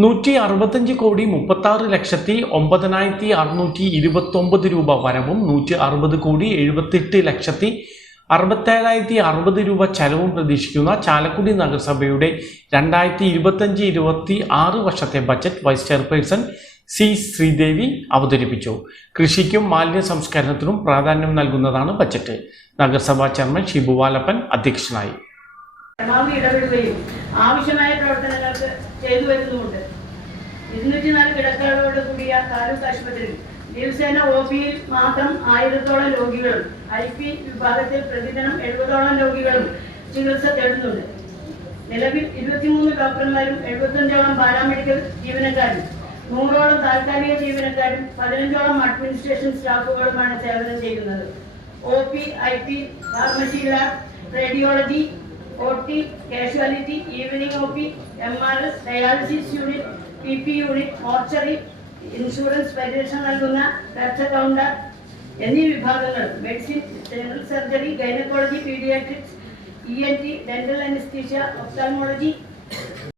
165,36,9,629 രൂപ വരവും 160,78,67,60 രൂപ ചെലവും പ്രതീക്ഷിക്കുന്ന ചാലക്കുടി നഗരസഭയുടെ 2025-26 വർഷത്തെ budget vice chairperson C Sreedevi അവതരിപ്പിച്ചു. കൃഷിക്കും മാലിന്യ സംസ്കരണത്തിനും പ്രാധാന്യം നൽകുന്നതാണ് ബജറ്റ്. നഗരസഭാ ചെയർമാൻ ഷിബു വാലപ്പൻ അധ്യക്ഷനായി. ആവശ്യമായ പ്രവർത്തനങ്ങൾക്ക് ചെയ്തു വരുന്നുമുണ്ട്. 204 കിടക്കകളോട് കൂടിയ താലൂക്ക് ആശുപത്രിയിൽ ദിവസേന OPയിൽ മാത്രം 1000-ഓളം രോഗികളും IP വിഭാഗത്തിൽ പ്രതിദിനം 70-ഓളം രോഗികളും ചികിത്സ തേടുന്നുണ്ട്. നിലവിൽ 23 ഡോക്ടർമാരും 75-ഓളം പാരാമെഡിക്കൽ ജീവനക്കാരും 100-ഓളം താൽക്കാലിക ജീവനക്കാരും 15-ഓളം അഡ്മിനിസ്ട്രേഷൻ സ്റ്റാഫുകളുമാണ് സേവനം ചെയ്യുന്നത്. OP, IP, pharmacy lab, radiology, OT, casualty, evening OP, MRS, dialysis unit, PP unit, mortuary, insurance പരിരക്ഷ നൽകുന്ന ഡാറ്റ കൗണ്ടർ എന്നീ വിഭാഗങ്ങൾ, medicine, general surgery, gynaecology, paediatrics, ENT, dental anaesthesia, ophthalmology,